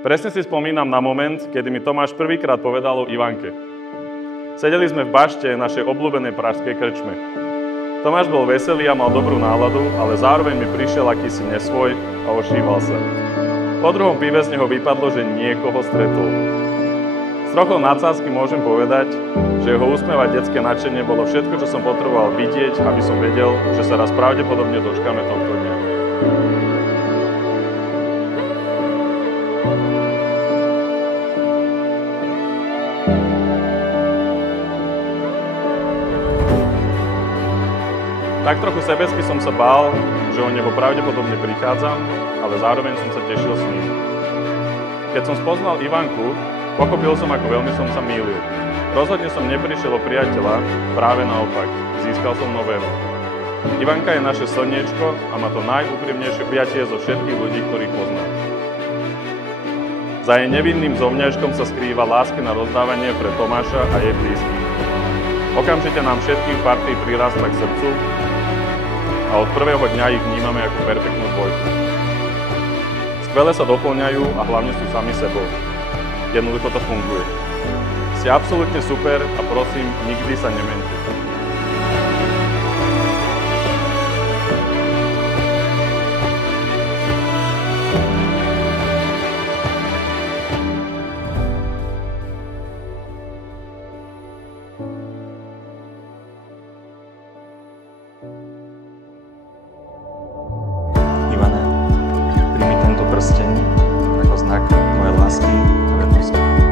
Presne si spomínam na moment, kedy mi Tomáš prvýkrát povedal o Ivanke. Sedeli sme v bašte našej obľúbenej pražskej krčme. Tomáš bol veselý a mal dobrú náladu, ale zároveň mi prišiel akýsi nesvoj a ošíval sa. Po druhom pive z neho vypadlo, že niekoho stretol. S trochou nadsázky môžem povedať, že jeho úsmev a detské nadšenie bolo všetko, čo som potreboval vidieť, aby som vedel, že sa raz pravdepodobne dočkáme tohto dňa. Tak trochu sebecky som sa bál, že o neho pravdepodobne prichádzam, ale zároveň som sa tešil s ním. Keď som spoznal Ivanku, pochopil som, ako veľmi som sa mýlil. Rozhodne som neprišiel o priateľa, práve naopak, získal som nového. Ivanka je naše slniečko a má to najúprimnejšie prijatie zo všetkých ľudí, ktorých poznám. Za jej nevinným zovňažkom sa skrýva láska na rozdávanie pre Tomáša a jej blízkych. Okamžite nám všetkým v partii prirastla k srdcu a od prvého dňa ich vnímame ako perfektnú dvojku. Skvele sa doplňajú a hlavne sú sami sebou. Jednoducho to funguje. Ste absolútne super a prosím, nikdy sa nemente. Ivane, príjmi tento prsteň ako znak mojej lásky a vernosti.